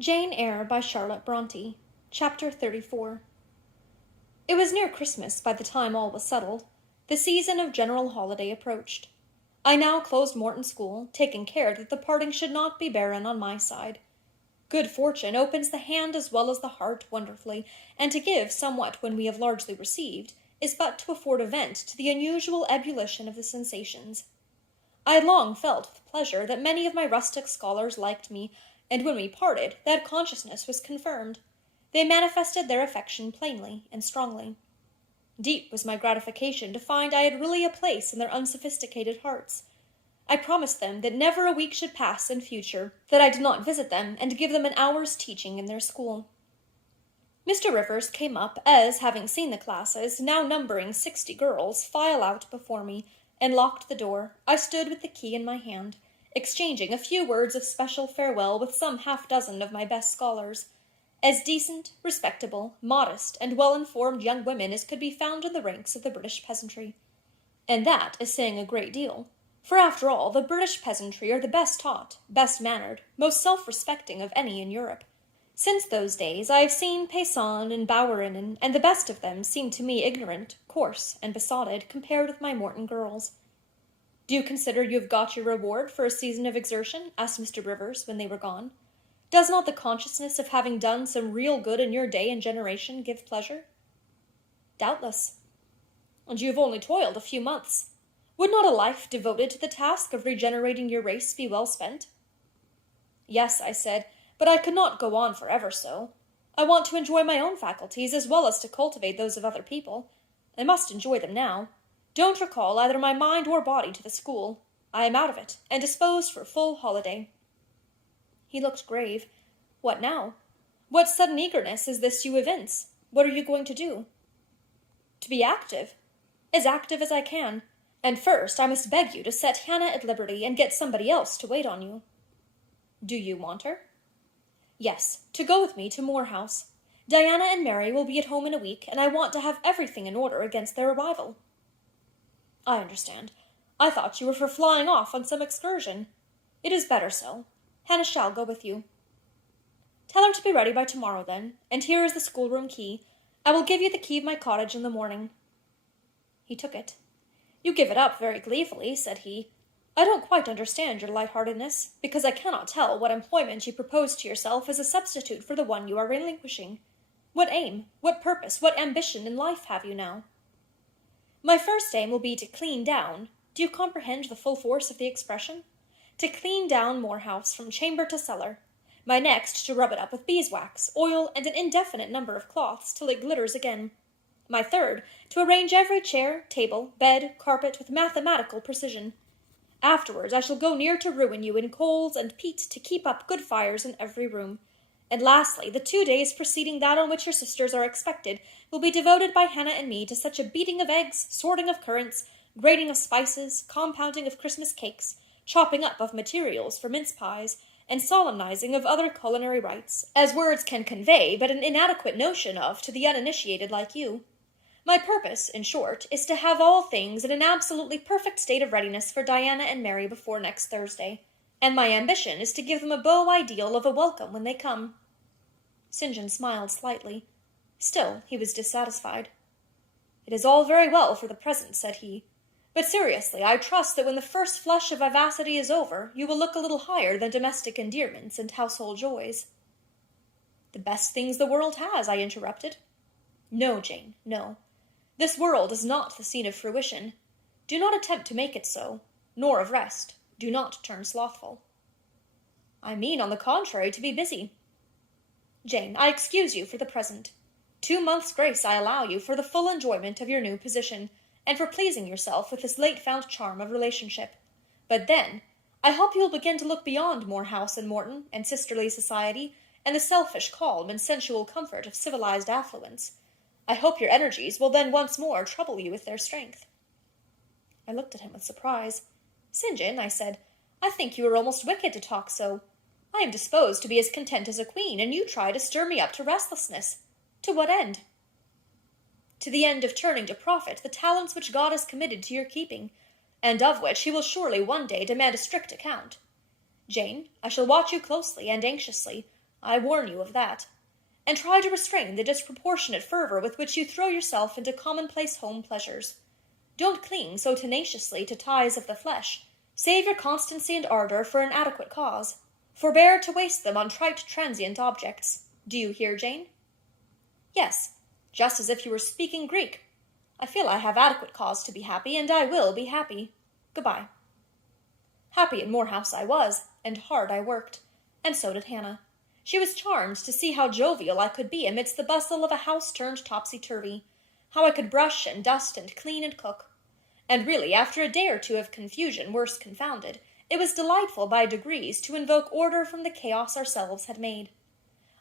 Jane Eyre by Charlotte Bronte. Chapter 34. It was near Christmas by the time all was settled. The season of general holiday approached. I now closed Morton School, taking care that the parting should not be barren on my side. Good fortune opens the hand as well as the heart wonderfully, and to give somewhat when we have largely received is but to afford a vent to the unusual ebullition of the sensations. I had long felt with pleasure that many of my rustic scholars liked me, and when we parted, that consciousness was confirmed. They manifested their affection plainly and strongly. Deep was my gratification to find I had really a place in their unsophisticated hearts. I promised them that never a week should pass in future that I did not visit them and give them an hour's teaching in their school. Mr. Rivers came up as, having seen the classes, now numbering 60 girls, file out before me, and locked the door. I stood with the key in my hand, exchanging a few words of special farewell with some half-dozen of my best scholars, as decent, respectable, modest, and well-informed young women as could be found in the ranks of the British peasantry. And that is saying a great deal, for after all, the British peasantry are the best taught, best mannered, most self-respecting of any in Europe. Since those days I have seen Paysanne and Bowerinnen, and the best of them seem to me ignorant, coarse, and besotted, compared with my Morton girls. "Do you consider you have got your reward for a season of exertion?" asked Mr. Rivers, when they were gone. "Does not the consciousness of having done some real good in your day and generation give pleasure?" "Doubtless." "And you have only toiled a few months. Would not a life devoted to the task of regenerating your race be well spent?" "Yes," I said, "but I could not go on for ever so. I want to enjoy my own faculties as well as to cultivate those of other people. I must enjoy them now. Don't recall either my mind or body to the school. I am out of it, and disposed for full holiday." He looked grave. "What now? What sudden eagerness is this you evince? What are you going to do?" "To be active as I can. And first I must beg you to set Hannah at liberty and get somebody else to wait on you." "Do you want her?" "Yes, to go with me to Moor House. Diana and Mary will be at home in a week, and I want to have everything in order against their arrival." "I understand. I thought you were for flying off on some excursion. It is better so. Hannah shall go with you." "Tell her to be ready by tomorrow, then, and here is the schoolroom key. I will give you the key of my cottage in the morning." He took it. "You give it up very gleefully," said he. "I don't quite understand your lightheartedness, because I cannot tell what employment you propose to yourself as a substitute for the one you are relinquishing. What aim, what purpose, what ambition in life have you now?" "My first aim will be to clean down. Do you comprehend the full force of the expression? To clean down Moor House from chamber to cellar. My next to rub it up with beeswax, oil, and an indefinite number of cloths, till it glitters again. My third, to arrange every chair, table, bed, carpet with mathematical precision. Afterwards I shall go near to ruin you in coals and peat to keep up good fires in every room. And lastly, the 2 days preceding that on which your sisters are expected will be devoted by Hannah and me to such a beating of eggs, sorting of currants, grating of spices, compounding of Christmas cakes, chopping up of materials for mince pies, and solemnizing of other culinary rites, as words can convey but an inadequate notion of to the uninitiated like you. My purpose, in short, is to have all things in an absolutely perfect state of readiness for Diana and Mary before next Thursday, and my ambition is to give them a beau ideal of a welcome when they come." St. John smiled slightly. Still, he was dissatisfied. "It is all very well for the present," said he, "but seriously, I trust that when the first flush of vivacity is over, you will look a little higher than domestic endearments and household joys." "The best things the world has," I interrupted. "No, Jane, no. This world is not the scene of fruition. Do not attempt to make it so, nor of rest. Do not turn slothful." "I mean, on the contrary, to be busy." "Jane, I excuse you for the present. 2 months' grace I allow you for the full enjoyment of your new position, and for pleasing yourself with this late-found charm of relationship. But then, I hope you will begin to look beyond Moor House and Morton, and sisterly society, and the selfish calm and sensual comfort of civilized affluence. I hope your energies will then once more trouble you with their strength." I looked at him with surprise. "St. John," I said, "I think you are almost wicked to talk so. I am disposed to be as content as a queen, and you try to stir me up to restlessness. To what end?" "To the end of turning to profit the talents which God has committed to your keeping, and of which he will surely one day demand a strict account. Jane, I shall watch you closely and anxiously, I warn you of that. And try to restrain the disproportionate fervor with which you throw yourself into commonplace home pleasures. Don't cling so tenaciously to ties of the flesh. Save your constancy and ardor for an adequate cause. Forbear to waste them on trite, transient objects. Do you hear, Jane? Yes, just as if you were speaking Greek. I feel I have adequate cause to be happy, and I will be happy. Goodbye. Happy at Moor House I was, and hard I worked, and so did Hannah. She was charmed to see how jovial I could be amidst the bustle of a house turned topsy-turvy, how I could brush and dust and clean and cook. And really, after a day or two of confusion worse confounded, it was delightful by degrees to invoke order from the chaos ourselves had made.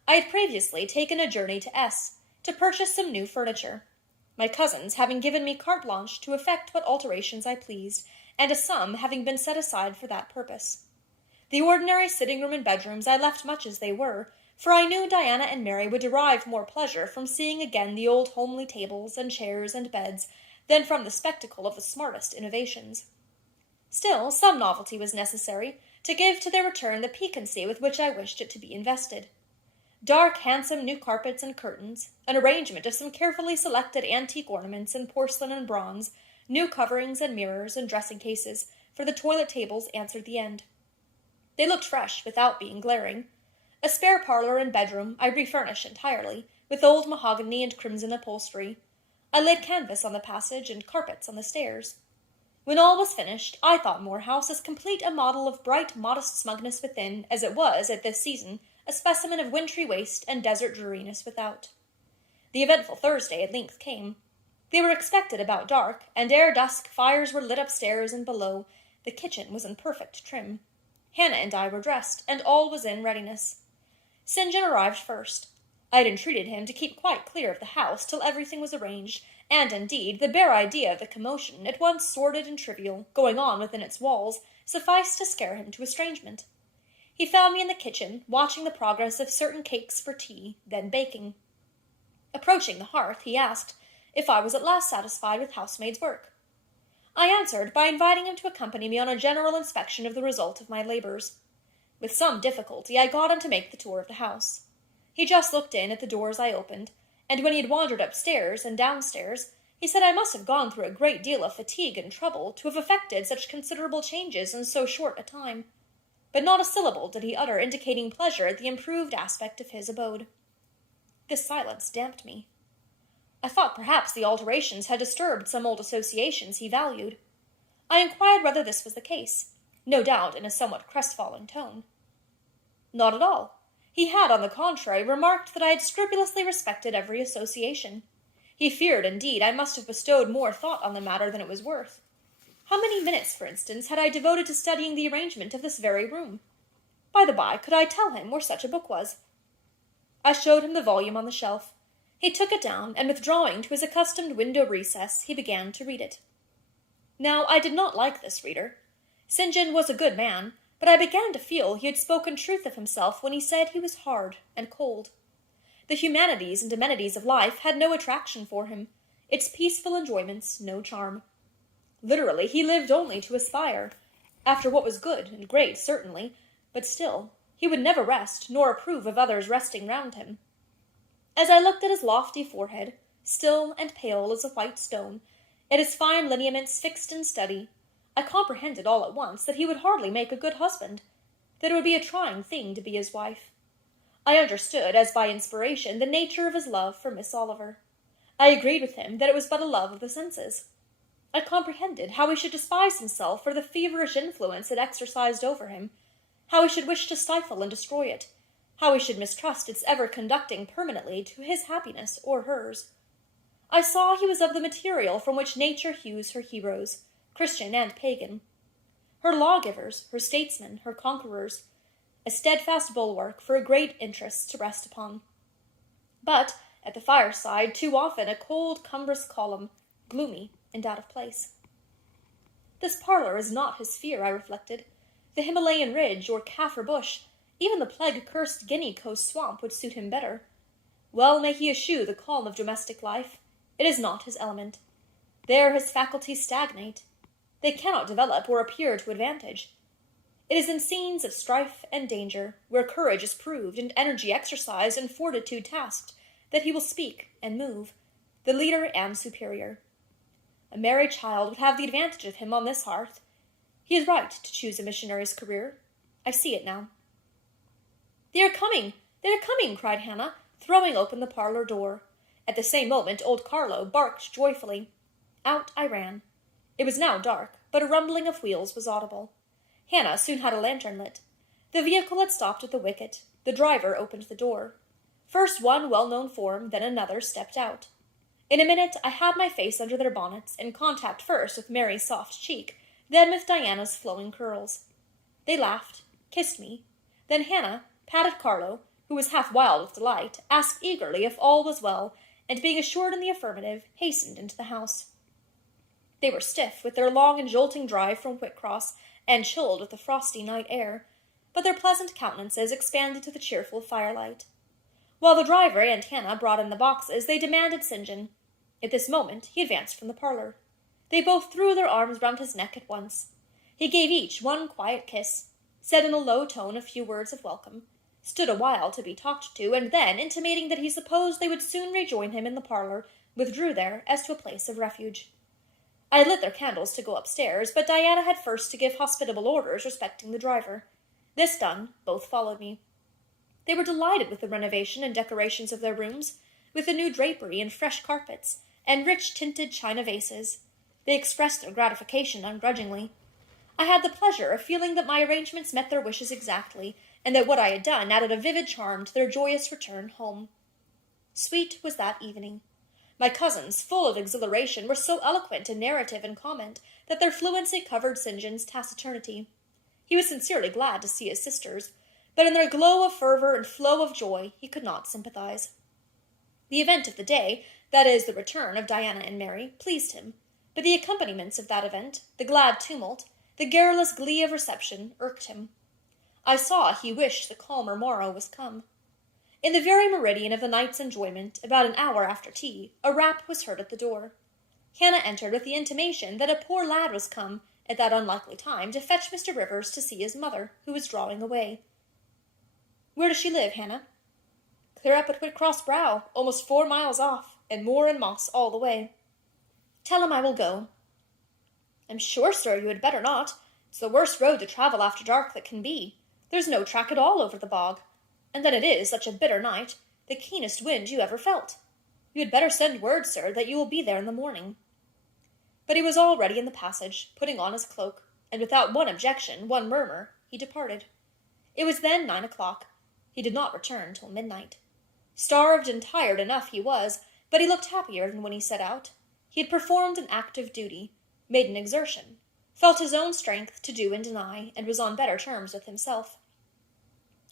I had previously taken a journey to S, to purchase some new furniture, my cousins having given me carte blanche to effect what alterations I pleased, and a sum having been set aside for that purpose. The ordinary sitting-room and bedrooms I left much as they were, for I knew Diana and Mary would derive more pleasure from seeing again the old homely tables and chairs and beds than from the spectacle of the smartest innovations. Still, some novelty was necessary to give to their return the piquancy with which I wished it to be invested. Dark, handsome new carpets and curtains, an arrangement of some carefully selected antique ornaments in porcelain and bronze, new coverings and mirrors and dressing cases for the toilet tables answered the end. They looked fresh without being glaring. A spare parlor and bedroom I refurnished entirely, with old mahogany and crimson upholstery. I laid canvas on the passage and carpets on the stairs. When all was finished, I thought Moor House as complete a model of bright, modest smugness within as it was, at this season, a specimen of wintry waste and desert dreariness without. The eventful Thursday at length came. They were expected about dark, and ere dusk fires were lit upstairs and below. The kitchen was in perfect trim. Hannah and I were dressed, and all was in readiness. St. John arrived first. I had entreated him to keep quite clear of the house till everything was arranged, and, indeed, the bare idea of the commotion, at once sordid and trivial, going on within its walls, sufficed to scare him to estrangement. He found me in the kitchen, watching the progress of certain cakes for tea, then baking. Approaching the hearth, he asked if I was at last satisfied with housemaid's work. I answered by inviting him to accompany me on a general inspection of the result of my labors. With some difficulty I got him to make the tour of the house. He just looked in at the doors I opened, and when he had wandered upstairs and downstairs, he said I must have gone through a great deal of fatigue and trouble to have effected such considerable changes in so short a time. But not a syllable did he utter indicating pleasure at the improved aspect of his abode. This silence damped me. I thought perhaps the alterations had disturbed some old associations he valued. I inquired whether this was the case, no doubt in a somewhat crestfallen tone. Not at all. He had, on the contrary, remarked that I had scrupulously respected every association. He feared, indeed, I must have bestowed more thought on the matter than it was worth. How many minutes, for instance, had I devoted to studying the arrangement of this very room? By the by, could I tell him where such a book was? I showed him the volume on the shelf. He took it down, and withdrawing to his accustomed window recess, he began to read it. Now, I did not like this reader. St. John was a good man, but I began to feel he had spoken truth of himself when he said he was hard and cold. The humanities and amenities of life had no attraction for him, its peaceful enjoyments no charm. Literally, he lived only to aspire, after what was good and great, certainly, but still, he would never rest, nor approve of others resting round him. As I looked at his lofty forehead, still and pale as a white stone, at his fine lineaments fixed in study, I comprehended all at once that he would hardly make a good husband, that it would be a trying thing to be his wife. I understood, as by inspiration, the nature of his love for Miss Oliver. I agreed with him that it was but a love of the senses. I comprehended how he should despise himself for the feverish influence it exercised over him, how he should wish to stifle and destroy it, how he should mistrust its ever conducting permanently to his happiness or hers. I saw he was of the material from which nature hews her heroes, Christian and pagan, her lawgivers, her statesmen, her conquerors, a steadfast bulwark for a great interest to rest upon. But, at the fireside, too often a cold, cumbrous column, gloomy and out of place. This parlor is not his sphere, I reflected. The Himalayan ridge, or Kaffir bush, even the plague-cursed Guinea coast swamp would suit him better. Well may he eschew the calm of domestic life. It is not his element. There his faculties stagnate. They cannot develop or appear to advantage. It is in scenes of strife and danger, where courage is proved and energy exercised and fortitude tasked, that he will speak and move, the leader and superior. A merry child would have the advantage of him on this hearth. He is right to choose a missionary's career. I see it now. "They are coming! They are coming!" cried Hannah, throwing open the parlor door. At the same moment old Carlo barked joyfully. Out I ran. It was now dark, but a rumbling of wheels was audible. Hannah soon had a lantern lit. The vehicle had stopped at the wicket. The driver opened the door. First one well-known form, then another, stepped out. In a minute I had my face under their bonnets, in contact first with Mary's soft cheek, then with Diana's flowing curls. They laughed, kissed me. Then Hannah patted Carlo, who was half wild with delight, asked eagerly if all was well, and being assured in the affirmative, hastened into the house. They were stiff with their long and jolting drive from Whitcross, and chilled with the frosty night air, but their pleasant countenances expanded to the cheerful firelight. While the driver and Hannah brought in the boxes, they demanded St. John. At this moment he advanced from the parlor. They both threw their arms round his neck at once. He gave each one quiet kiss, said in a low tone a few words of welcome, stood a while to be talked to, and then, intimating that he supposed they would soon rejoin him in the parlor, withdrew there as to a place of refuge. I had lit their candles to go upstairs, but Diana had first to give hospitable orders respecting the driver. This done, both followed me. They were delighted with the renovation and decorations of their rooms, with the new drapery and fresh carpets, and rich tinted china vases. They expressed their gratification ungrudgingly. I had the pleasure of feeling that my arrangements met their wishes exactly, and that what I had done added a vivid charm to their joyous return home. Sweet was that evening. My cousins, full of exhilaration, were so eloquent in narrative and comment that their fluency covered St. John's taciturnity. He was sincerely glad to see his sisters, but in their glow of fervor and flow of joy he could not sympathize. The event of the day, that is, the return of Diana and Mary, pleased him, but the accompaniments of that event, the glad tumult, the garrulous glee of reception, irked him. I saw he wished the calmer morrow was come. In the very meridian of the night's enjoyment, about an hour after tea, a rap was heard at the door. Hannah entered with the intimation that a poor lad was come, at that unlikely time, to fetch Mr. Rivers to see his mother, who was drawing away. "Where does she live, Hannah?" "Clear up at Whitcross Brow, almost 4 miles off, and moor and moss all the way." "Tell him I will go." "I'm sure, sir, you had better not. It's the worst road to travel after dark that can be. There's no track at all over the bog. And then it is such a bitter night, the keenest wind you ever felt. You had better send word, sir, that you will be there in the morning." But he was already in the passage, putting on his cloak, and without one objection, one murmur, he departed. It was then 9 o'clock. He did not return till midnight. Starved and tired enough he was, but he looked happier than when he set out. He had performed an act of duty, made an exertion, felt his own strength to do and deny, and was on better terms with himself.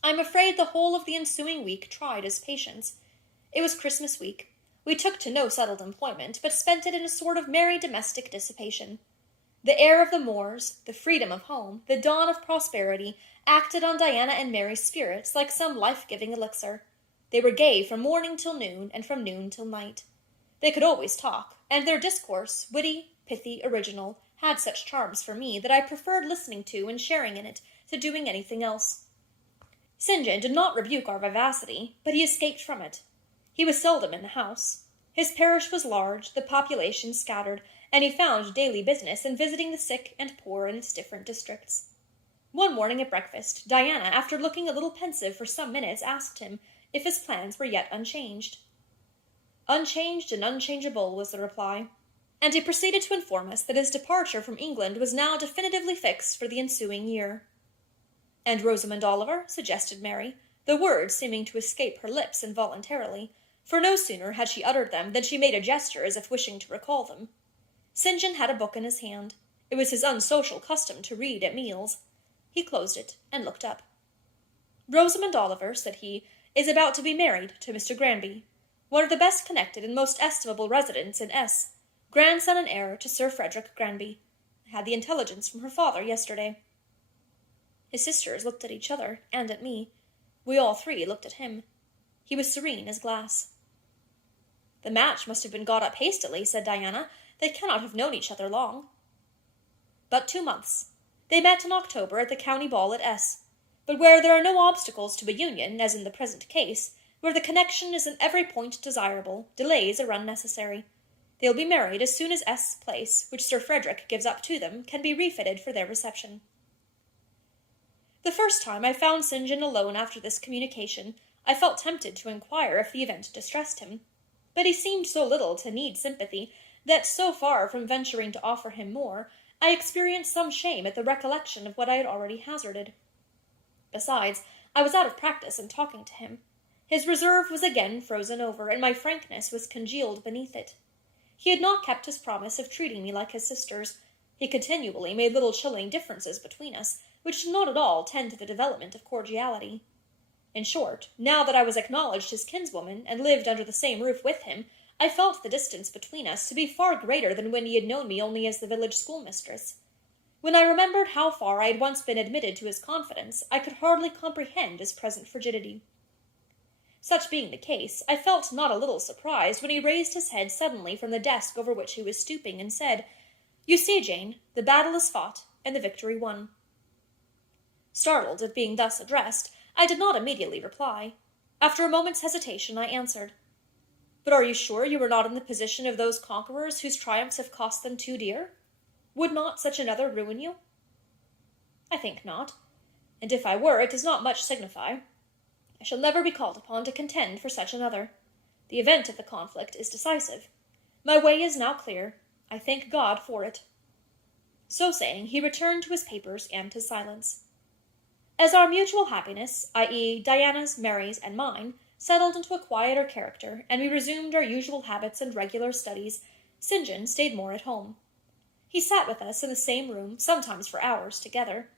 I am afraid the whole of the ensuing week tried his patience. It was Christmas week. We took to no settled employment, but spent it in a sort of merry domestic dissipation. The air of the moors, the freedom of home, the dawn of prosperity, acted on Diana and Mary's spirits like some life-giving elixir. They were gay from morning till noon, and from noon till night. They could always talk, and their discourse, witty, pithy, original, had such charms for me that I preferred listening to and sharing in it to doing anything else. St. John did not rebuke our vivacity, but he escaped from it. He was seldom in the house. His parish was large, the population scattered, and he found daily business in visiting the sick and poor in its different districts. One morning at breakfast, Diana, after looking a little pensive for some minutes, asked him if his plans were yet unchanged. "Unchanged and unchangeable," was the reply, and he proceeded to inform us that his departure from England was now definitively fixed for the ensuing year. "And Rosamond Oliver?" suggested Mary, the words seeming to escape her lips involuntarily, for no sooner had she uttered them than she made a gesture as if wishing to recall them. St. John had a book in his hand. It was his unsocial custom to read at meals. He closed it and looked up. "Rosamond Oliver," said he, "is about to be married to Mr. Granby, one of the best connected and most estimable residents in S., grandson and heir to Sir Frederick Granby. I had the intelligence from her father yesterday." His sisters looked at each other, and at me. We all three looked at him. He was serene as glass. "The match must have been got up hastily," said Diana. "They cannot have known each other long." "But 2 months. They met in October at the county ball at S. But where there are no obstacles to a union, as in the present case, where the connection is in every point desirable, delays are unnecessary. They will be married as soon as S. Place, which Sir Frederick gives up to them, can be refitted for their reception. The first time I found St. John alone after this communication, I felt tempted to inquire if the event distressed him. But he seemed so little to need sympathy, that so far from venturing to offer him more, I experienced some shame at the recollection of what I had already hazarded. Besides, I was out of practice in talking to him. His reserve was again frozen over, and my frankness was congealed beneath it. He had not kept his promise of treating me like his sisters. He continually made little chilling differences between us, which did not at all tend to the development of cordiality. In short, now that I was acknowledged his kinswoman, and lived under the same roof with him, I felt the distance between us to be far greater than when he had known me only as the village schoolmistress. When I remembered how far I had once been admitted to his confidence, I could hardly comprehend his present frigidity. Such being the case, I felt not a little surprised when he raised his head suddenly from the desk over which he was stooping, and said, "You see, Jane, the battle is fought, and the victory won." Startled at being thus addressed, I did not immediately reply. After a moment's hesitation, I answered, "But are you sure you were not in the position of those conquerors whose triumphs have cost them too dear? Would not such another ruin you?" "I think not, and if I were, it does not much signify. I shall never be called upon to contend for such another. The event of the conflict is decisive. My way is now clear. I thank God for it." So saying, he returned to his papers and his silence. As our mutual happiness, i.e., Diana's, Mary's, and mine, settled into a quieter character, and we resumed our usual habits and regular studies, St. John stayed more at home. He sat with us in the same room, sometimes for hours together.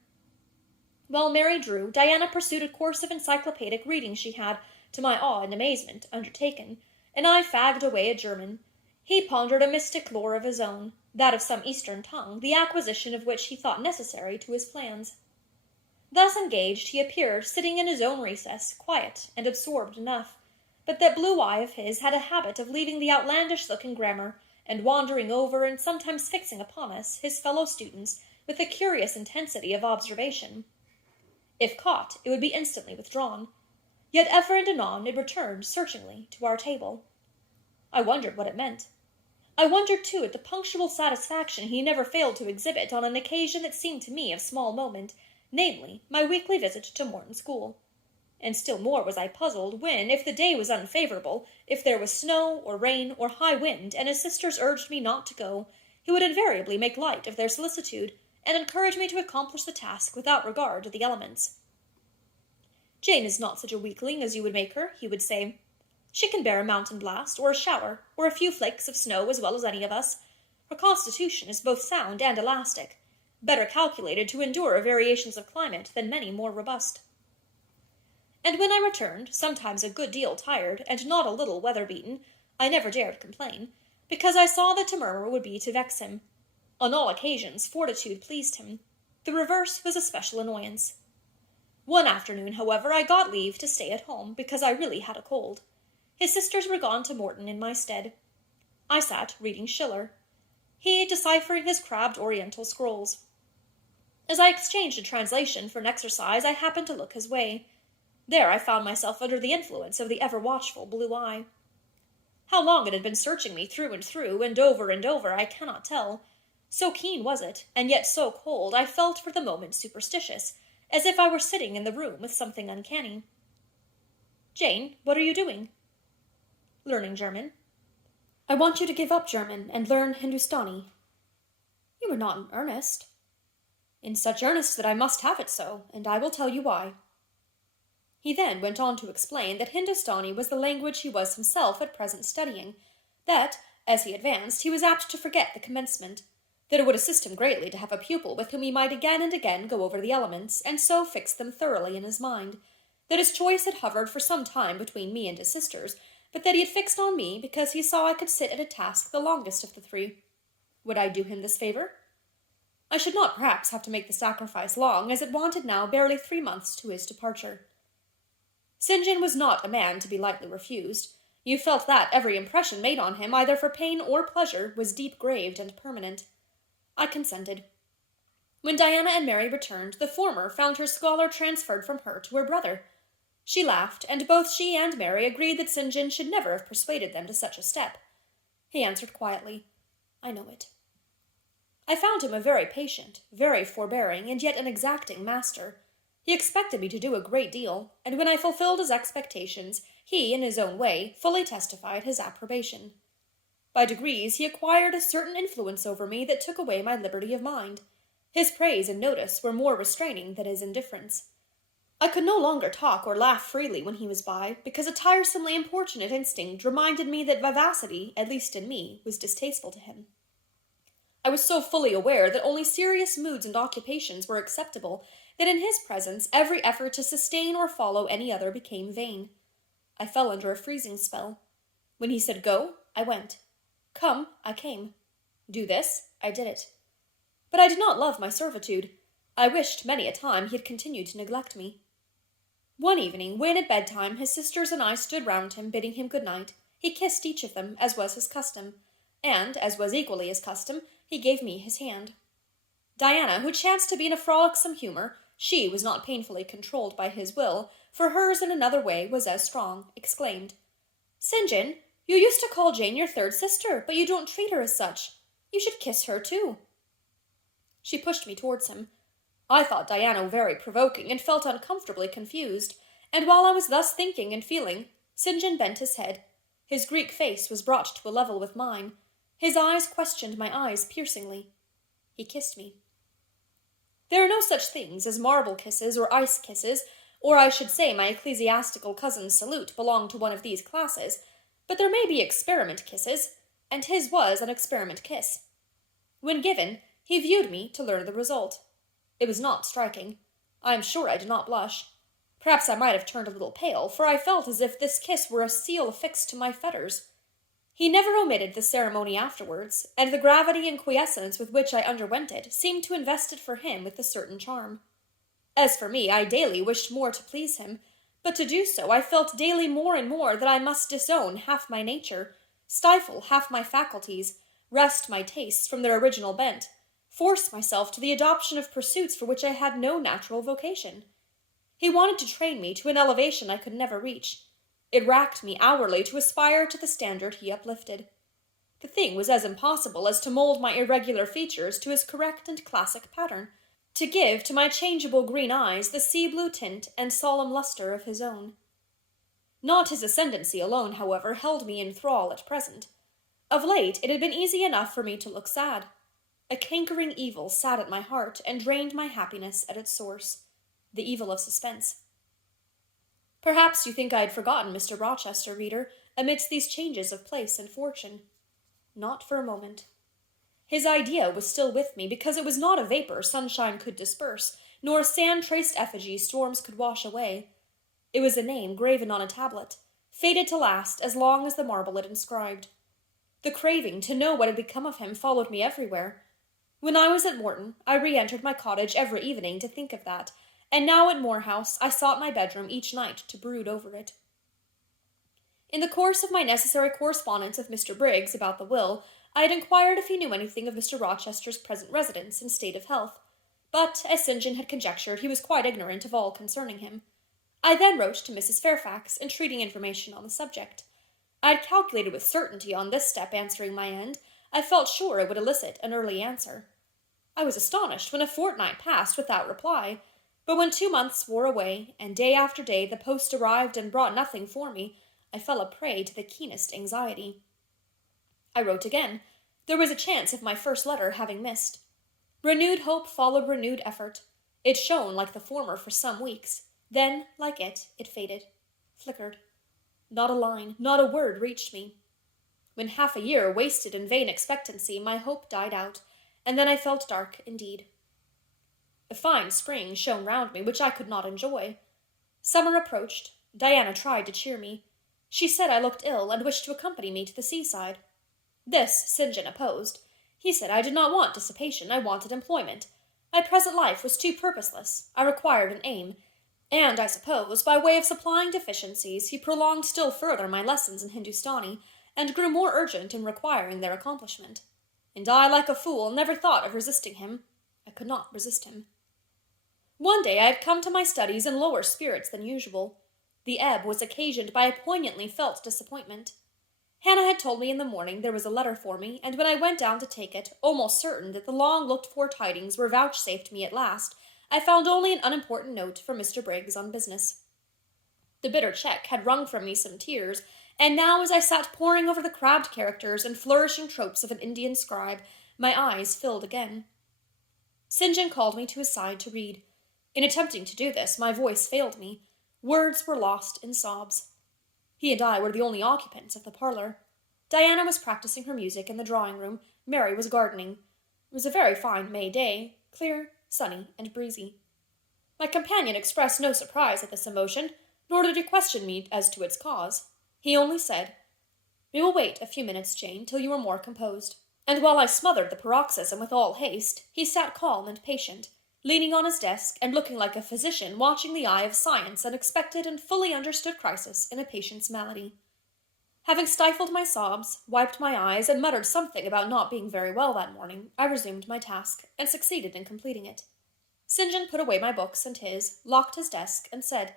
While Mary drew, Diana pursued a course of encyclopedic reading she had, to my awe and amazement, undertaken, and I fagged away at German. He pondered a mystic lore of his own, that of some Eastern tongue, the acquisition of which he thought necessary to his plans. Thus engaged, he appeared sitting in his own recess, quiet and absorbed enough, but that blue eye of his had a habit of leaving the outlandish-looking grammar, and wandering over and sometimes fixing upon us, his fellow students, with a curious intensity of observation. If caught, it would be instantly withdrawn, yet ever and anon it returned searchingly to our table. I wondered what it meant. I wondered, too, at the punctual satisfaction he never failed to exhibit on an occasion that seemed to me of small moment, namely, my weekly visit to Morton School. And still more was I puzzled when, if the day was unfavourable, if there was snow, or rain, or high wind, and his sisters urged me not to go, he would invariably make light of their solicitude, and encourage me to accomplish the task without regard to the elements. "Jane is not such a weakling as you would make her," he would say. "She can bear a mountain blast, or a shower, or a few flakes of snow as well as any of us. Her constitution is both sound and elastic, better calculated to endure variations of climate than many more robust." And when I returned, sometimes a good deal tired, and not a little weather-beaten, I never dared complain, because I saw that to murmur would be to vex him. On all occasions, fortitude pleased him. The reverse was a special annoyance. One afternoon, however, I got leave to stay at home, because I really had a cold. His sisters were gone to Morton in my stead. I sat reading Schiller, he deciphering his crabbed oriental scrolls. As I exchanged a translation for an exercise, I happened to look his way. There I found myself under the influence of the ever-watchful blue eye. How long it had been searching me through, and over, I cannot tell. So keen was it, and yet so cold, I felt for the moment superstitious, as if I were sitting in the room with something uncanny. "Jane, what are you doing?" "Learning German." "I want you to give up German and learn Hindustani." "You are not in earnest." "In such earnest that I must have it so, and I will tell you why." He then went on to explain that Hindustani was the language he was himself at present studying, that, as he advanced, he was apt to forget the commencement, that it would assist him greatly to have a pupil with whom he might again and again go over the elements, and so fix them thoroughly in his mind, that his choice had hovered for some time between me and his sisters, but that he had fixed on me because he saw I could sit at a task the longest of the three. Would I do him this favour? I should not perhaps have to make the sacrifice long, as it wanted now barely 3 months to his departure. St. John was not a man to be lightly refused. You felt that every impression made on him, either for pain or pleasure, was deep-graved and permanent. I consented. When Diana and Mary returned, the former found her scholar transferred from her to her brother. She laughed, and both she and Mary agreed that St. John should never have persuaded them to such a step. He answered quietly, "I know it." I found him a very patient, very forbearing, and yet an exacting master. He expected me to do a great deal, and when I fulfilled his expectations, he, in his own way, fully testified his approbation. By degrees he acquired a certain influence over me that took away my liberty of mind. His praise and notice were more restraining than his indifference. I could no longer talk or laugh freely when he was by, because a tiresomely importunate instinct reminded me that vivacity, at least in me, was distasteful to him. I was so fully aware that only serious moods and occupations were acceptable, that in his presence every effort to sustain or follow any other became vain. I fell under a freezing spell. When he said go, I went. Come, I came. Do this, I did it. But I did not love my servitude. I wished many a time he had continued to neglect me. One evening, when at bedtime his sisters and I stood round him, bidding him good night, he kissed each of them, as was his custom, and, as was equally his custom, he gave me his hand. Diana, who chanced to be in a frolicsome humour, she was not painfully controlled by his will, for hers in another way was as strong, exclaimed, "St. John, you used to call Jane your third sister, but you don't treat her as such. You should kiss her too." She pushed me towards him. I thought Diana very provoking, and felt uncomfortably confused, and while I was thus thinking and feeling, St. John bent his head. His Greek face was brought to a level with mine. His eyes questioned my eyes piercingly. He kissed me. There are no such things as marble kisses or ice kisses, or I should say my ecclesiastical cousin's salute belonged to one of these classes, but there may be experiment kisses, and his was an experiment kiss. When given, he viewed me to learn the result. It was not striking. I am sure I did not blush. Perhaps I might have turned a little pale, for I felt as if this kiss were a seal affixed to my fetters. He never omitted the ceremony afterwards, and the gravity and quiescence with which I underwent it seemed to invest it for him with a certain charm. As for me, I daily wished more to please him, but to do so I felt daily more and more that I must disown half my nature, stifle half my faculties, wrest my tastes from their original bent, force myself to the adoption of pursuits for which I had no natural vocation. He wanted to train me to an elevation I could never reach. It racked me hourly to aspire to the standard he uplifted. The thing was as impossible as to mold my irregular features to his correct and classic pattern, to give to my changeable green eyes the sea-blue tint and solemn lustre of his own. Not his ascendancy alone, however, held me in thrall at present. Of late it had been easy enough for me to look sad. A cankering evil sat at my heart and drained my happiness at its source, the evil of suspense. Perhaps you think I had forgotten Mr. Rochester, reader, amidst these changes of place and fortune. Not for a moment. His idea was still with me, because it was not a vapor sunshine could disperse, nor a sand-traced effigy storms could wash away. It was a name graven on a tablet, fated to last as long as the marble it inscribed. The craving to know what had become of him followed me everywhere. When I was at Morton, I re-entered my cottage every evening to think of that, and now at Moor House I sought my bedroom each night to brood over it. In the course of my necessary correspondence with Mr. Briggs about the will, I had inquired if he knew anything of Mr. Rochester's present residence and state of health, but, as St. John had conjectured, he was quite ignorant of all concerning him. I then wrote to Mrs. Fairfax, entreating information on the subject. I had calculated with certainty on this step answering my end. I felt sure it would elicit an early answer. I was astonished when a fortnight passed without reply, but when 2 months wore away, and day after day the post arrived and brought nothing for me, I fell a prey to the keenest anxiety. I wrote again. There was a chance of my first letter having missed. Renewed hope followed renewed effort. It shone like the former for some weeks. Then, like it faded, flickered. Not a line, not a word reached me. When half a year wasted in vain expectancy, my hope died out, and then I felt dark indeed. A fine spring shone round me, which I could not enjoy. Summer approached. Diana tried to cheer me. She said I looked ill, and wished to accompany me to the seaside. This St. John opposed. He said I did not want dissipation, I wanted employment. My present life was too purposeless, I required an aim, and, I suppose, by way of supplying deficiencies, he prolonged still further my lessons in Hindustani, and grew more urgent in requiring their accomplishment. And I, like a fool, never thought of resisting him. I could not resist him. One day I had come to my studies in lower spirits than usual. The ebb was occasioned by a poignantly felt disappointment. Hannah had told me in the morning there was a letter for me, and when I went down to take it, almost certain that the long-looked-for tidings were vouchsafed me at last, I found only an unimportant note from Mr. Briggs on business. The bitter check had wrung from me some tears, and now as I sat poring over the crabbed characters and flourishing tropes of an Indian scribe, my eyes filled again. St. John called me to his side to read. In attempting to do this, my voice failed me. Words were lost in sobs. He and I were the only occupants of the parlor. Diana was practicing her music in the drawing-room. Mary was gardening. It was a very fine May day, clear, sunny, and breezy. My companion expressed no surprise at this emotion, nor did he question me as to its cause. He only said, "We will wait a few minutes, Jane, till you are more composed." And while I smothered the paroxysm with all haste, he sat calm and patient, leaning on his desk and looking like a physician watching the eye of science an expected and fully understood crisis in a patient's malady. Having stifled my sobs, wiped my eyes, and muttered something about not being very well that morning, I resumed my task, and succeeded in completing it. St. John put away my books and his, locked his desk, and said,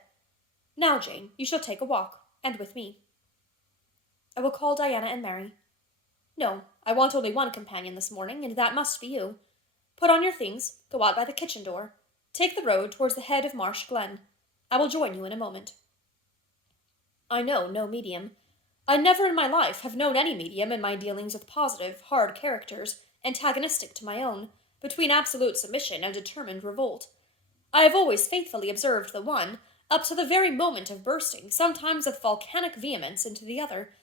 "Now, Jane, you shall take a walk, and with me." "I will call Diana and Mary." "No, I want only one companion this morning, and that must be you. Put on your things, go out by the kitchen door. Take the road towards the head of Marsh Glen. I will join you in a moment." I know no medium. I never in my life have known any medium in my dealings with positive, hard characters, antagonistic to my own, between absolute submission and determined revolt. I have always faithfully observed the one, up to the very moment of bursting, sometimes with volcanic vehemence, into the other,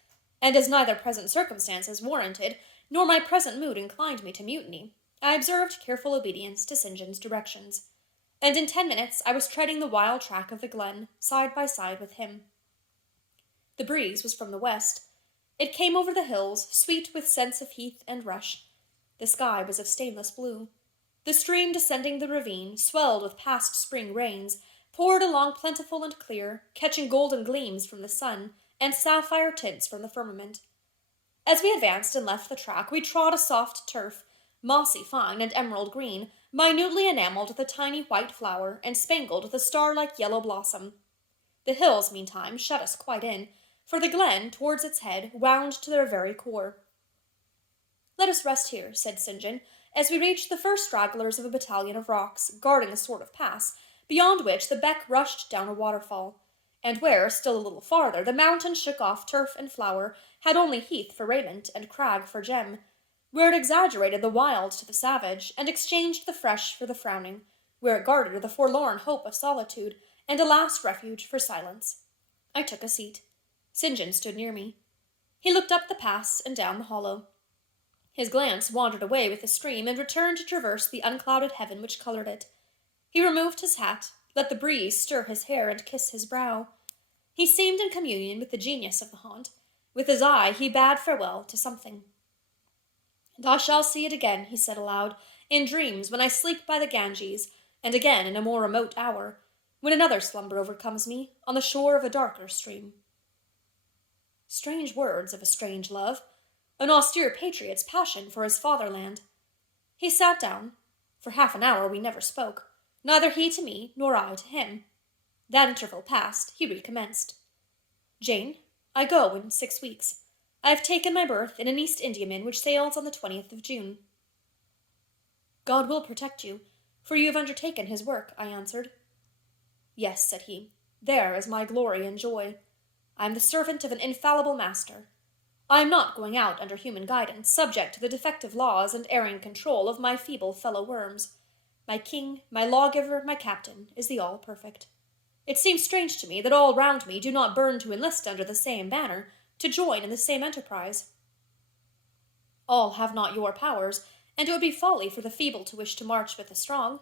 and as neither present circumstances warranted, nor my present mood inclined me to mutiny, I observed careful obedience to St. John's directions, and in 10 minutes I was treading the wild track of the glen, side by side with him. The breeze was from the west. It came over the hills, sweet with scents of heath and rush. The sky was of stainless blue. The stream descending the ravine, swelled with past spring rains, poured along plentiful and clear, catching golden gleams from the sun, and sapphire tints from the firmament. As we advanced and left the track, we trod a soft turf, mossy fine and emerald green, minutely enamelled with a tiny white flower, and spangled with a star-like yellow blossom. The hills, meantime, shut us quite in, for the glen, towards its head, wound to their very core. "Let us rest here," said St. John, as we reached the first stragglers of a battalion of rocks, guarding a sort of pass, beyond which the beck rushed down a waterfall, and where, still a little farther, the mountain shook off turf and flower, had only heath for raiment and crag for gem, where it exaggerated the wild to the savage, and exchanged the fresh for the frowning, where it guarded the forlorn hope of solitude, and a last refuge for silence. I took a seat. St. John stood near me. He looked up the pass and down the hollow. His glance wandered away with the stream, and returned to traverse the unclouded heaven which coloured it. He removed his hat, let the breeze stir his hair and kiss his brow. He seemed in communion with the genius of the haunt. With his eye he bade farewell to something. "And I shall see it again," he said aloud, "in dreams, when I sleep by the Ganges, and again in a more remote hour, when another slumber overcomes me, on the shore of a darker stream." Strange words of a strange love, an austere patriot's passion for his fatherland. He sat down. For half an hour we never spoke, neither he to me, nor I to him. That interval past, he recommenced. "Jane, I go in 6 weeks. I have taken my berth in an East Indiaman which sails on the 20th of June. "God will protect you, for you have undertaken his work," I answered. "Yes," said he, "there is my glory and joy. I am the servant of an infallible master. I am not going out under human guidance, subject to the defective laws and erring control of my feeble fellow-worms. My king, my lawgiver, my captain, is the all-perfect. It seems strange to me that all round me do not burn to enlist under the same banner, to join in the same enterprise. All have not your powers, and it would be folly for the feeble to wish to march with the strong.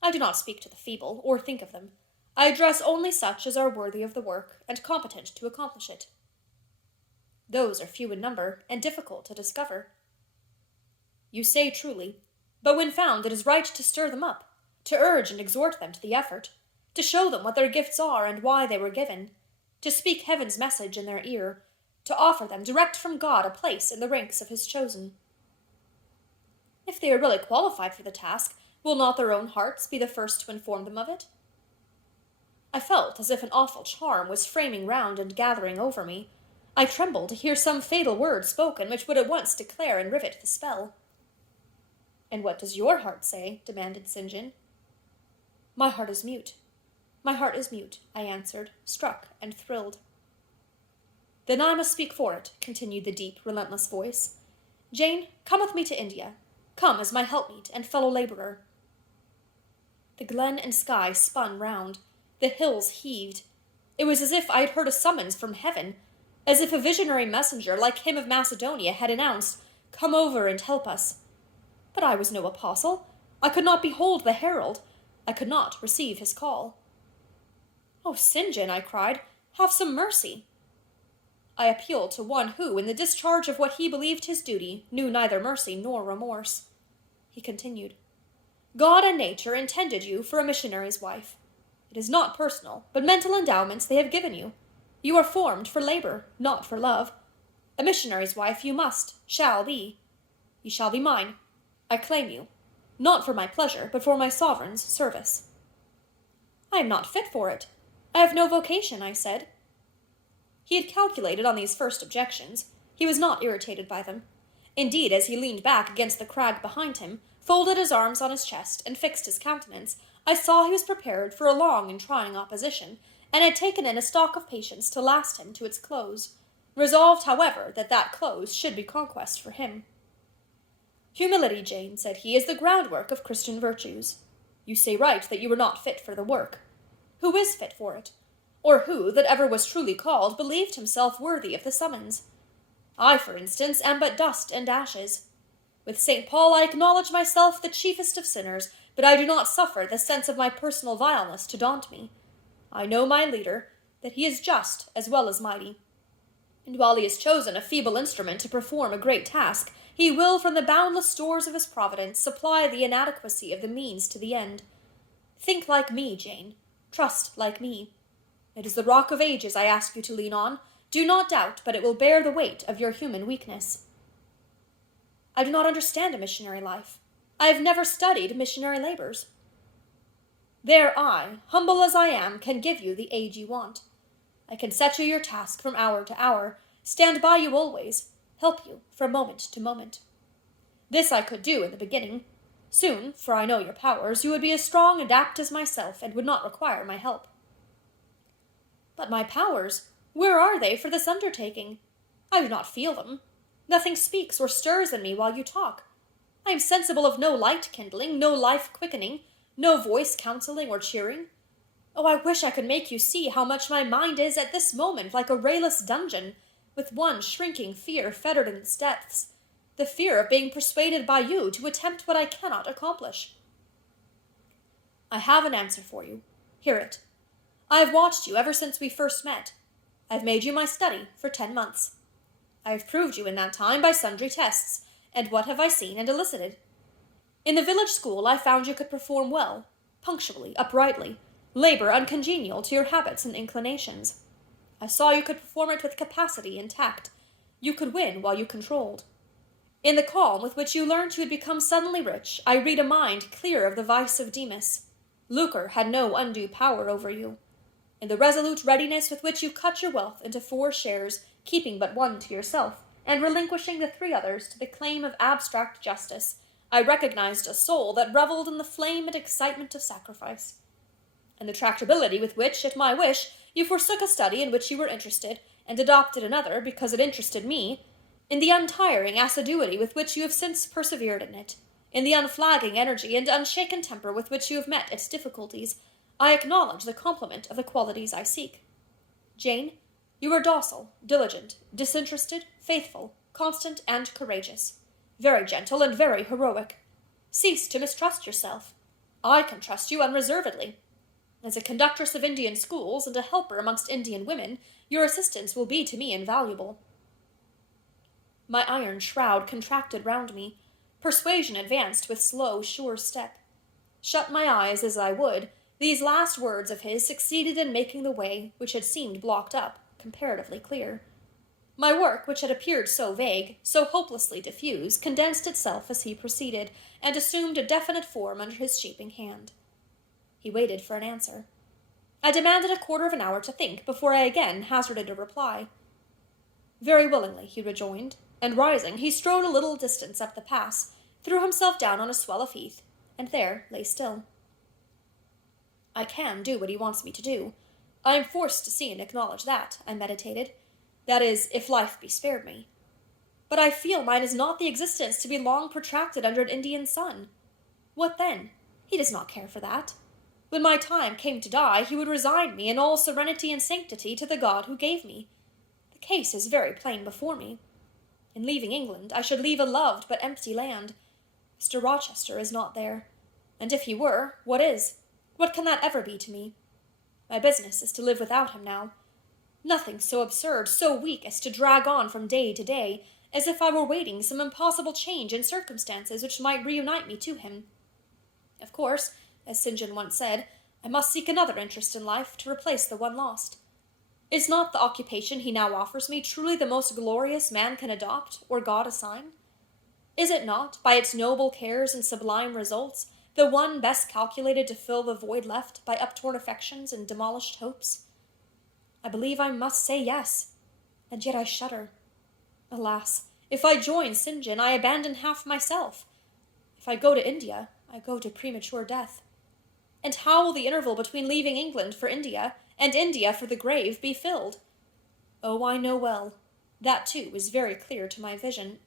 I do not speak to the feeble, or think of them. I address only such as are worthy of the work, and competent to accomplish it. Those are few in number, and difficult to discover. You say truly, but when found it is right to stir them up, to urge and exhort them to the effort, to show them what their gifts are and why they were given, to speak heaven's message in their ear, to offer them direct from God a place in the ranks of his chosen. If they are really qualified for the task, will not their own hearts be the first to inform them of it? I felt as if an awful charm was framing round and gathering over me. I trembled to hear some fatal word spoken which would at once declare and rivet the spell. "And what does your heart say?" demanded St. John. "My heart is mute. My heart is mute," I answered, struck and thrilled. "Then I must speak for it," continued the deep, relentless voice. "Jane, come with me to India. Come as my helpmeet and fellow-labourer." The glen and sky spun round. The hills heaved. It was as if I had heard a summons from heaven, as if a visionary messenger like him of Macedonia had announced, "Come over and help us." But I was no apostle. I could not behold the herald. I could not receive his call. "Oh, St. John," I cried, "have some mercy." I appealed to one who, in the discharge of what he believed his duty, knew neither mercy nor remorse. He continued, "God and nature intended you for a missionary's wife. It is not personal, but mental endowments they have given you. You are formed for labor, not for love. A missionary's wife you must, shall be. You shall be mine. I claim you, not for my pleasure, but for my sovereign's service." "I am not fit for it. I have no vocation," I said. He had calculated on these first objections. He was not irritated by them. Indeed, as he leaned back against the crag behind him, folded his arms on his chest, and fixed his countenance, I saw he was prepared for a long and trying opposition, and had taken in a stock of patience to last him to its close, resolved, however, that that close should be conquest for him. "Humility, Jane," said he, "is the groundwork of Christian virtues. You say right that you were not fit for the work. Who is fit for it? Or who, that ever was truly called, believed himself worthy of the summons? I, for instance, am but dust and ashes. With St. Paul I acknowledge myself the chiefest of sinners, but I do not suffer the sense of my personal vileness to daunt me. I know my leader, that he is just as well as mighty. And while he has chosen a feeble instrument to perform a great task, he will, from the boundless stores of his providence, supply the inadequacy of the means to the end. Think like me, Jane. Trust like me. It is the rock of ages I ask you to lean on. Do not doubt, but it will bear the weight of your human weakness." "I do not understand a missionary life. I have never studied missionary labors." "There I, humble as I am, can give you the aid you want. I can set you your task from hour to hour, stand by you always, help you from moment to moment. This I could do in the beginning. Soon, for I know your powers, you would be as strong and apt as myself, and would not require my help." "But my powers, where are they for this undertaking? I do not feel them. Nothing speaks or stirs in me while you talk. I am sensible of no light kindling, no life quickening, no voice counseling or cheering. Oh, I wish I could make you see how much my mind is at this moment like a rayless dungeon, with one shrinking fear fettered in its depths, the fear of being persuaded by you to attempt what I cannot accomplish. I have an answer for you. Hear it. I have watched you ever since we first met. I have made you my study for 10 months. I have proved you in that time by sundry tests, and what have I seen and elicited? In the village school I found you could perform well, punctually, uprightly, labor uncongenial to your habits and inclinations. I saw you could perform it with capacity and tact. You could win while you controlled. In the calm with which you learned you had become suddenly rich, I read a mind clear of the vice of Demas. Lucre had no undue power over you. In the resolute readiness with which you cut your wealth into 4 shares, keeping but one to yourself, and relinquishing the 3 others to the claim of abstract justice, I recognized a soul that revelled in the flame and excitement of sacrifice. In the tractability with which, at my wish, you forsook a study in which you were interested, and adopted another because it interested me, in the untiring assiduity with which you have since persevered in it, in the unflagging energy and unshaken temper with which you have met its difficulties, I acknowledge the complement of the qualities I seek. Jane, you are docile, diligent, disinterested, faithful, constant, and courageous, very gentle and very heroic. Cease to mistrust yourself. I can trust you unreservedly. As a conductress of Indian schools and a helper amongst Indian women, your assistance will be to me invaluable. My iron shroud contracted round me. Persuasion advanced with slow, sure step. Shut my eyes as I would, these last words of his succeeded in making the way, which had seemed blocked up, comparatively clear. My work, which had appeared so vague, so hopelessly diffuse, condensed itself as he proceeded, and assumed a definite form under his shaping hand. He waited for an answer. I demanded a quarter of an hour to think before I again hazarded a reply. Very willingly, he rejoined, and rising, he strode a little distance up the pass, threw himself down on a swell of heath, and there lay still. I can do what he wants me to do. I am forced to see and acknowledge that, I meditated. That is, if life be spared me. But I feel mine is not the existence to be long protracted under an Indian sun. What then? He does not care for that. When my time came to die, he would resign me in all serenity and sanctity to the God who gave me. The case is very plain before me. In leaving England, I should leave a loved but empty land. Mr. Rochester is not there, and if he were, what is? What can that ever be to me? My business is to live without him now. Nothing so absurd, so weak as to drag on from day to day, as if I were waiting some impossible change in circumstances which might reunite me to him. Of course, as St. John once said, I must seek another interest in life to replace the one lost. Is not the occupation he now offers me truly the most glorious man can adopt, or God assign? Is it not, by its noble cares and sublime results, the one best calculated to fill the void left by uptorn affections and demolished hopes? I believe I must say yes, and yet I shudder. Alas, if I join St. John, I abandon half myself. If I go to India, I go to premature death. And how will the interval between leaving England for India and India for the grave be filled? Oh, I know well. That, too, is very clear to my vision.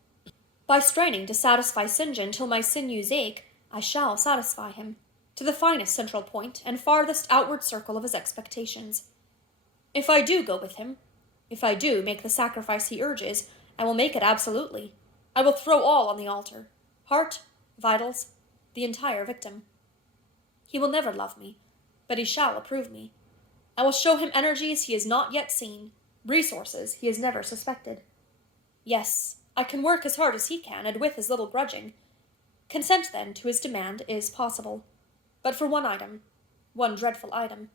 By straining to satisfy St. John till my sinews ache, I shall satisfy him, to the finest central point and farthest outward circle of his expectations. If I do go with him, if I do make the sacrifice he urges, I will make it absolutely. I will throw all on the altar, heart, vitals, the entire victim. He will never love me, but he shall approve me. I will show him energies he has not yet seen, resources he has never suspected. Yes, I can work as hard as he can, and with as little grudging. Consent, then, to his demand is possible, but for one item, one dreadful item.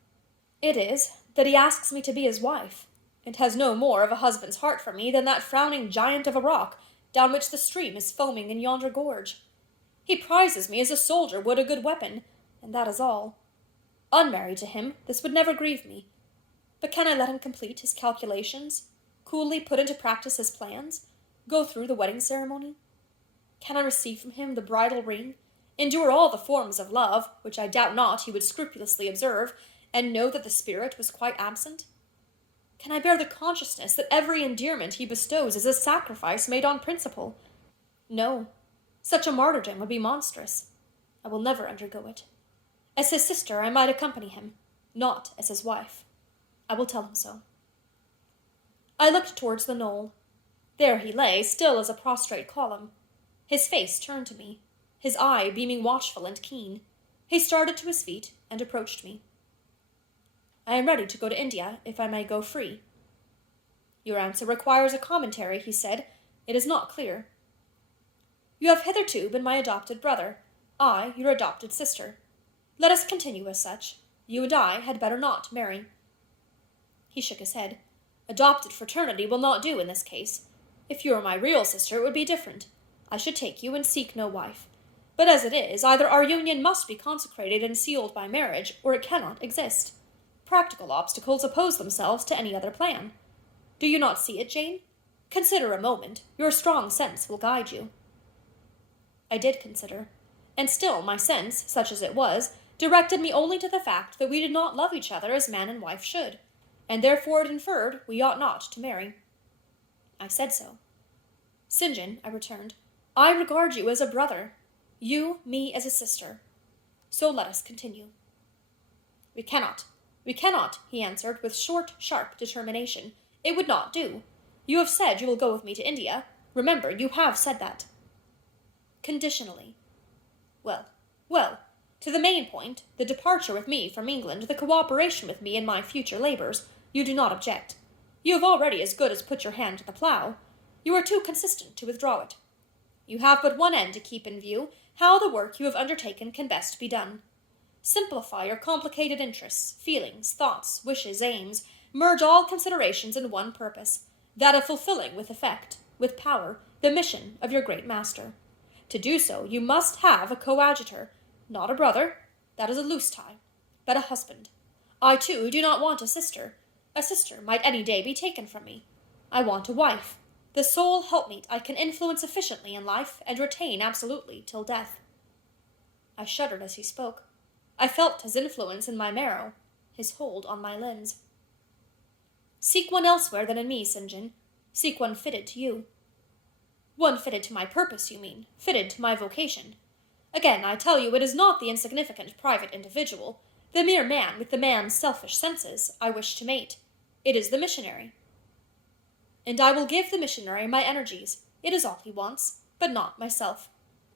It is that he asks me to be his wife, and has no more of a husband's heart for me than that frowning giant of a rock down which the stream is foaming in yonder gorge. He prizes me as a soldier would a good weapon, and that is all. Unmarried to him, this would never grieve me. But can I let him complete his calculations, coolly put into practice his plans, go through the wedding ceremony? Can I receive from him the bridal ring, endure all the forms of love, which I doubt not he would scrupulously observe, and know that the spirit was quite absent? Can I bear the consciousness that every endearment he bestows is a sacrifice made on principle? No, such a martyrdom would be monstrous. I will never undergo it. As his sister, I might accompany him, not as his wife. I will tell him so. I looked towards the knoll. There he lay, still as a prostrate column, his face turned to me, his eye beaming watchful and keen. He started to his feet and approached me. I am ready to go to India, if I may go free. Your answer requires a commentary, he said. It is not clear. You have hitherto been my adopted brother, I your adopted sister. Let us continue as such. You and I had better not marry. He shook his head. Adopted fraternity will not do in this case. If you were my real sister, it would be different. I should take you and seek no wife. But as it is, either our union must be consecrated and sealed by marriage, or it cannot exist. Practical obstacles oppose themselves to any other plan. Do you not see it, Jane? Consider a moment. Your strong sense will guide you. I did consider, and still my sense, such as it was, directed me only to the fact that we did not love each other as man and wife should, and therefore it inferred we ought not to marry. I said so. St. John, I returned, I regard you as a brother, you me as a sister. So let us continue. We cannot, he answered with short, sharp determination. It would not do. You have said you will go with me to India. Remember, you have said that. Conditionally. Well, to the main point, the departure with me from England, the cooperation with me in my future labors, you do not object. You have already as good as put your hand to the plough. You are too consistent to withdraw it. You have but one end to keep in view, how the work you have undertaken can best be done. Simplify your complicated interests, feelings, thoughts, wishes, aims, merge all considerations in one purpose, that of fulfilling with effect, with power, the mission of your great master. To do so, you must have a coadjutor, not a brother, that is a loose tie, but a husband. I, too, do not want a sister. A sister might any day be taken from me. I want a wife, the sole helpmeet I can influence efficiently in life and retain absolutely till death. I shuddered as he spoke. I felt his influence in my marrow, his hold on my limbs. Seek one elsewhere than in me, St. John. Seek one fitted to you. One fitted to my purpose, you mean, fitted to my vocation. Again, I tell you, it is not the insignificant private individual, the mere man with the man's selfish senses, I wish to mate. It is the missionary. And I will give the missionary my energies. It is all he wants, but not myself.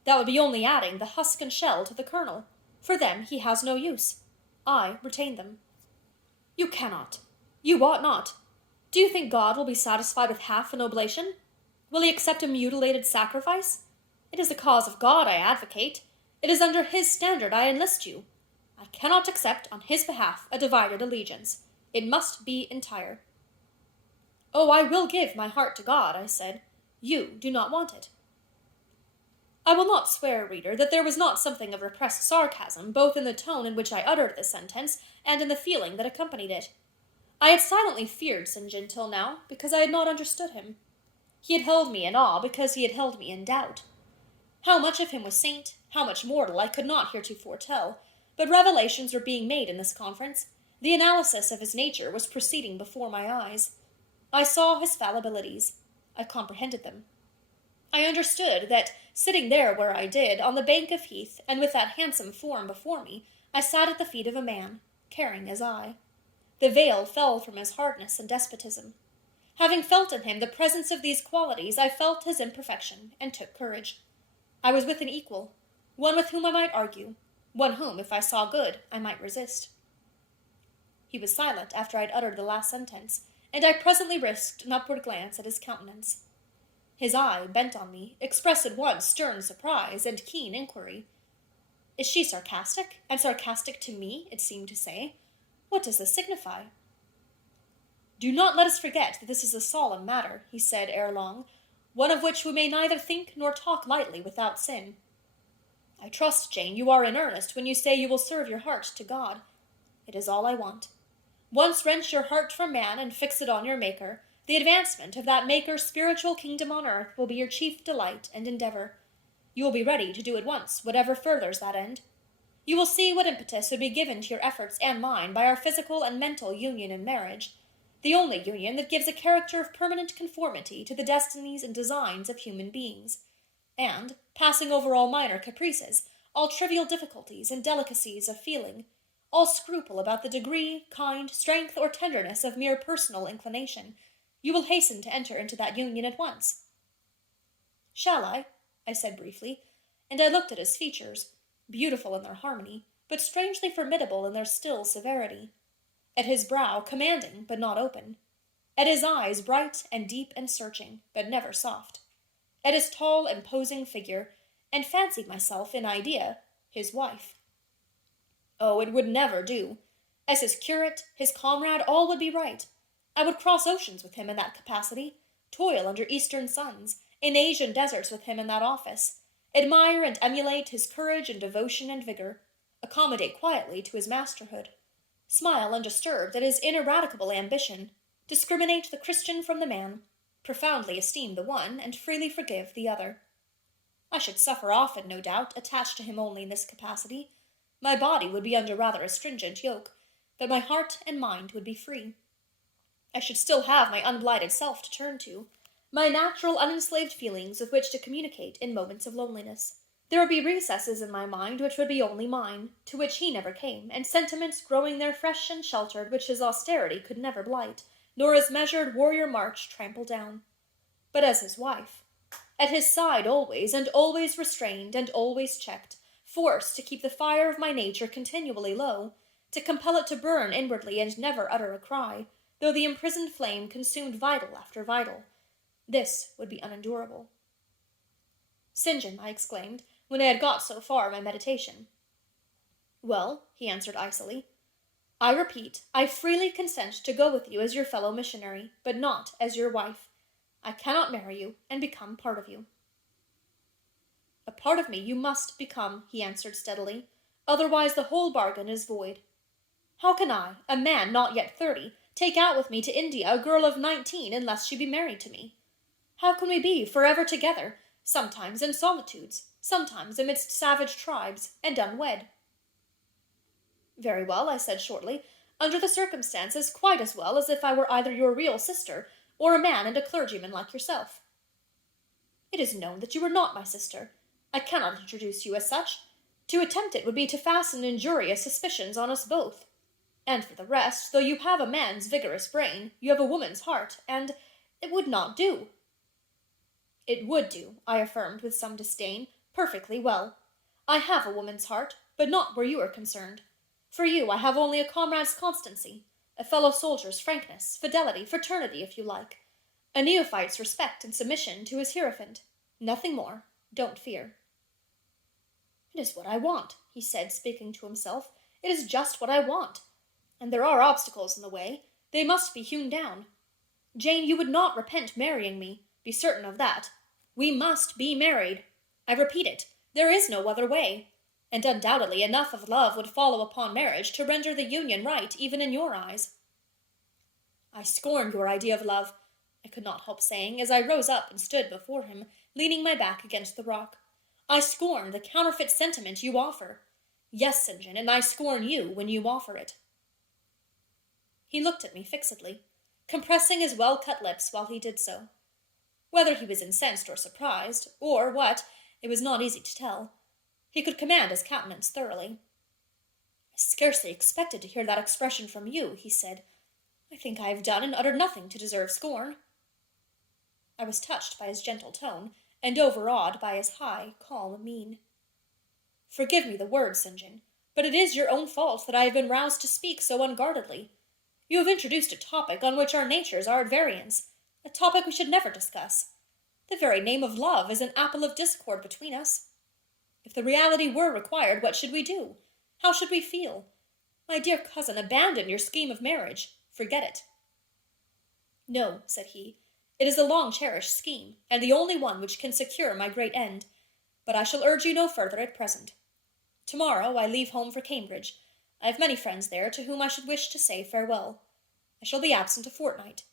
That would be only adding the husk and shell to the kernel. For them he has no use. I retain them. You cannot. You ought not. Do you think God will be satisfied with half an oblation? Will he accept a mutilated sacrifice? It is the cause of God I advocate. It is under his standard I enlist you. I cannot accept on his behalf a divided allegiance. It must be entire. Oh, I will give my heart to God, I said. You do not want it. I will not swear, reader, that there was not something of repressed sarcasm both in the tone in which I uttered this sentence and in the feeling that accompanied it. I had silently feared St. John till now, because I had not understood him. He had held me in awe because he had held me in doubt. How much of him was saint, how much mortal, I could not heretofore tell, but revelations were being made in this conference. The analysis of his nature was proceeding before my eyes. I saw his fallibilities. I comprehended them. I understood that, sitting there where I did, on the bank of heath, and with that handsome form before me, I sat at the feet of a man, caring as I. The veil fell from his hardness and despotism. Having felt in him the presence of these qualities, I felt his imperfection, and took courage. I was with an equal, one with whom I might argue, one whom, if I saw good, I might resist. He was silent after I had uttered the last sentence, and I presently risked an upward glance at his countenance. His eye, bent on me, expressed at once stern surprise and keen inquiry. Is she sarcastic, and sarcastic to me, it seemed to say? What does this signify? Do not let us forget that this is a solemn matter, he said ere long, one of which we may neither think nor talk lightly without sin. I trust, Jane, you are in earnest when you say you will serve your heart to God. It is all I want. Once wrench your heart from man and fix it on your Maker, the advancement of that Maker's spiritual kingdom on earth will be your chief delight and endeavor. You will be ready to do at once whatever furthers that end. You will see what impetus would be given to your efforts and mine by our physical and mental union in marriage, the only union that gives a character of permanent conformity to the destinies and designs of human beings, and, passing over all minor caprices, all trivial difficulties and delicacies of feeling, all scruple about the degree, kind, strength, or tenderness of mere personal inclination, you will hasten to enter into that union at once. Shall I said briefly, and I looked at his features, beautiful in their harmony, but strangely formidable in their still severity. At his brow commanding, but not open. At his eyes bright and deep and searching, but never soft. At his tall, imposing figure, and fancied myself, in idea, his wife. Oh, it would never do. As his curate, his comrade, all would be right. I would cross oceans with him in that capacity, toil under eastern suns, in Asian deserts with him in that office, admire and emulate his courage and devotion and vigor, accommodate quietly to his masterhood, smile undisturbed at his ineradicable ambition, discriminate the Christian from the man, profoundly esteem the one, and freely forgive the other. I should suffer often, no doubt, attached to him only in this capacity. My body would be under rather a stringent yoke, but my heart and mind would be free. I should still have my unblighted self to turn to, my natural unenslaved feelings with which to communicate in moments of loneliness. There would be recesses in my mind which would be only mine, to which he never came, and sentiments growing there fresh and sheltered which his austerity could never blight, nor his measured warrior march trample down. But as his wife, at his side always, and always restrained, and always checked, forced to keep the fire of my nature continually low, to compel it to burn inwardly and never utter a cry, though the imprisoned flame consumed vital after vital, this would be unendurable. St. John, I exclaimed, when I had got so far in my meditation. Well, he answered icily, I repeat, I freely consent to go with you as your fellow missionary, but not as your wife. I cannot marry you and become part of you. A part of me you must become, he answered steadily. Otherwise the whole bargain is void. How can I, a man not yet 30, take out with me to India a girl of 19 unless she be married to me? How can we be forever together, sometimes in solitudes, sometimes amidst savage tribes, and unwed? Very well, I said shortly. Under the circumstances, quite as well as if I were either your real sister, or a man and a clergyman like yourself. It is known that you are not my sister. I cannot introduce you as such. To attempt it would be to fasten injurious suspicions on us both. And for the rest, though you have a man's vigorous brain, you have a woman's heart, and it would not do. It would do, I affirmed with some disdain, perfectly well. I have a woman's heart, but not where you are concerned. For you I have only a comrade's constancy, a fellow soldier's frankness, fidelity, fraternity, if you like, a neophyte's respect and submission to his hierophant. Nothing more. Don't fear. It is what I want, he said, speaking to himself. It is just what I want. And there are obstacles in the way. They must be hewn down. Jane, you would not repent marrying me. Be certain of that. We must be married. I repeat it. There is no other way. And undoubtedly enough of love would follow upon marriage to render the union right even in your eyes. I scorn your idea of love, I could not help saying, as I rose up and stood before him, leaning my back against the rock. I scorn the counterfeit sentiment you offer. Yes, St. John, and I scorn you when you offer it. He looked at me fixedly, compressing his well-cut lips while he did so. Whether he was incensed or surprised, or what, it was not easy to tell. He could command his countenance thoroughly. I scarcely expected to hear that expression from you, he said. I think I have done and uttered nothing to deserve scorn. I was touched by his gentle tone, and overawed by his high, calm mien. Forgive me the words, St. John, but it is your own fault that I have been roused to speak so unguardedly. You have introduced a topic on which our natures are at variance, a topic we should never discuss. The very name of love is an apple of discord between us. If the reality were required, what should we do? How should we feel? My dear cousin, abandon your scheme of marriage. Forget it. No, said he, it is a long-cherished scheme, and the only one which can secure my great end, but I shall urge you no further at present. Tomorrow I leave home for Cambridge. I have many friends there to whom I should wish to say farewell. I shall be absent a fortnight.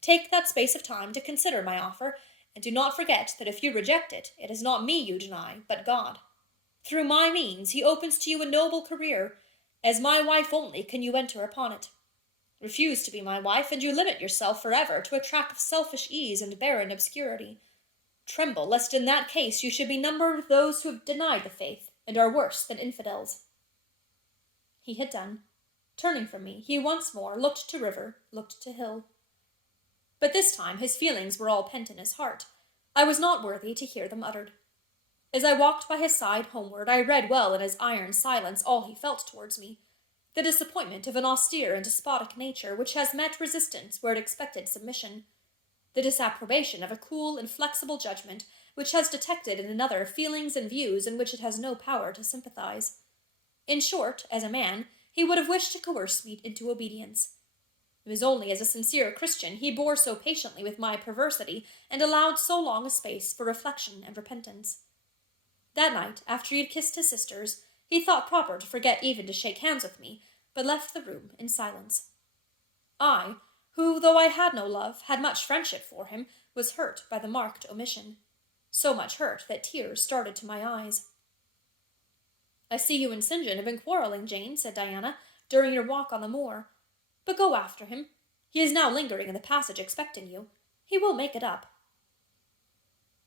Take that space of time to consider my offer, and do not forget that if you reject it, it is not me you deny, but God. Through my means he opens to you a noble career. As my wife only can you enter upon it. Refuse to be my wife, and you limit yourself forever to a track of selfish ease and barren obscurity. Tremble, lest in that case you should be numbered with those who have denied the faith, and are worse than infidels. He had done. Turning from me, he once more looked to river, looked to hill. But this time his feelings were all pent in his heart. I was not worthy to hear them uttered. As I walked by his side homeward, I read well in his iron silence all he felt towards me, the disappointment of an austere and despotic nature which has met resistance where it expected submission, the disapprobation of a cool, inflexible judgment which has detected in another feelings and views in which it has no power to sympathize. In short, as a man, he would have wished to coerce me into obedience. It was only as a sincere Christian he bore so patiently with my perversity and allowed so long a space for reflection and repentance. That night, after he had kissed his sisters, he thought proper to forget even to shake hands with me, but left the room in silence. I, who, though I had no love, had much friendship for him, was hurt by the marked omission. So much hurt that tears started to my eyes. I see you and St. John have been quarrelling, Jane, said Diana, during your walk on the moor. But go after him. He is now lingering in the passage expecting you. He will make it up.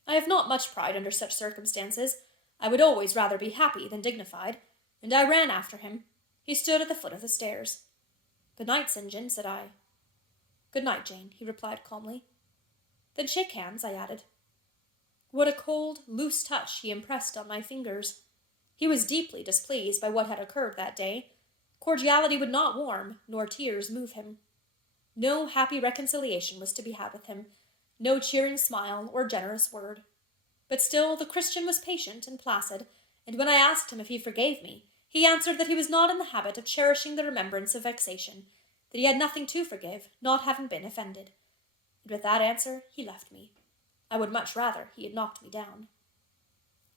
I have not much pride under such circumstances. I would always rather be happy than dignified, and I ran after him. He stood at the foot of the stairs. Good night, St. John, said I. Good night, Jane, he replied calmly. Then shake hands, I added. What a cold, loose touch he impressed on my fingers. He was deeply displeased by what had occurred that day. Cordiality would not warm, nor tears move him. No happy reconciliation was to be had with him, no cheering smile or generous word. But still the Christian was patient and placid, and when I asked him if he forgave me, He answered that he was not in the habit of cherishing the remembrance of vexation, that he had nothing to forgive, not having been offended. And with that answer he left me. I would much rather he had knocked me down.